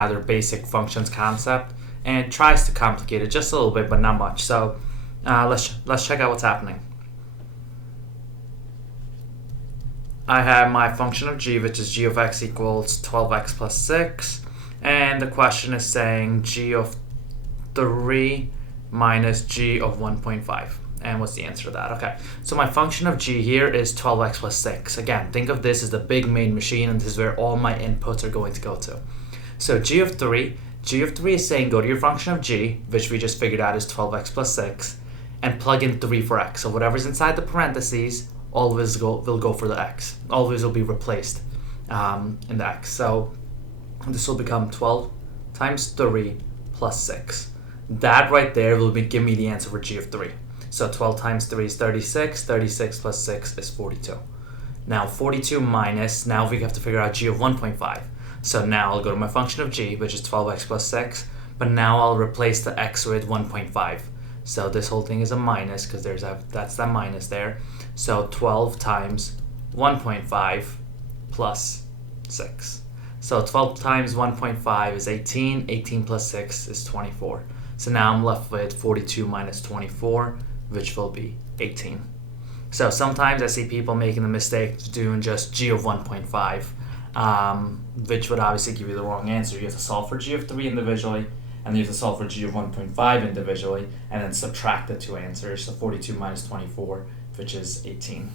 rather basic functions concept and tries to complicate it just a little bit, but not much. So let's check out what's happening. I have my function of g, which is g of x equals 12x plus 6, and the question is saying g of 3 minus g of 1.5. And what's the answer to that? Okay, so my function of g here is 12x plus 6. Again, think of this as the big main machine, and this is where all my inputs are going to go to. So g of 3 is saying go to your function of g, which we just figured out is 12x plus 6, and plug in 3 for x. So whatever's inside the parentheses, all of this will go for the x. All of this will be replaced in the x. So this will become 12 times 3 plus 6. That right there will give me the answer for g of 3. So 12 times 3 is 36. 36 plus 6 is 42. Now 42 minus, now we have to figure out g of 1.5. So now I'll go to my function of g, which is 12x plus 6, but now I'll replace the x with 1.5. So this whole thing is a minus because that's that minus there. So 12 times 1.5 plus 6. So 12 times 1.5 is 18. 18 plus 6 is 24. So now I'm left with 42 minus 24, which will be 18. So sometimes I see people making the mistake of doing just g of 1.5, which would obviously give you the wrong answer. You have to solve for g of 3 individually, and then you have to solve for g of 1.5 individually, and then subtract the two answers. So 42 minus 24, which is 18.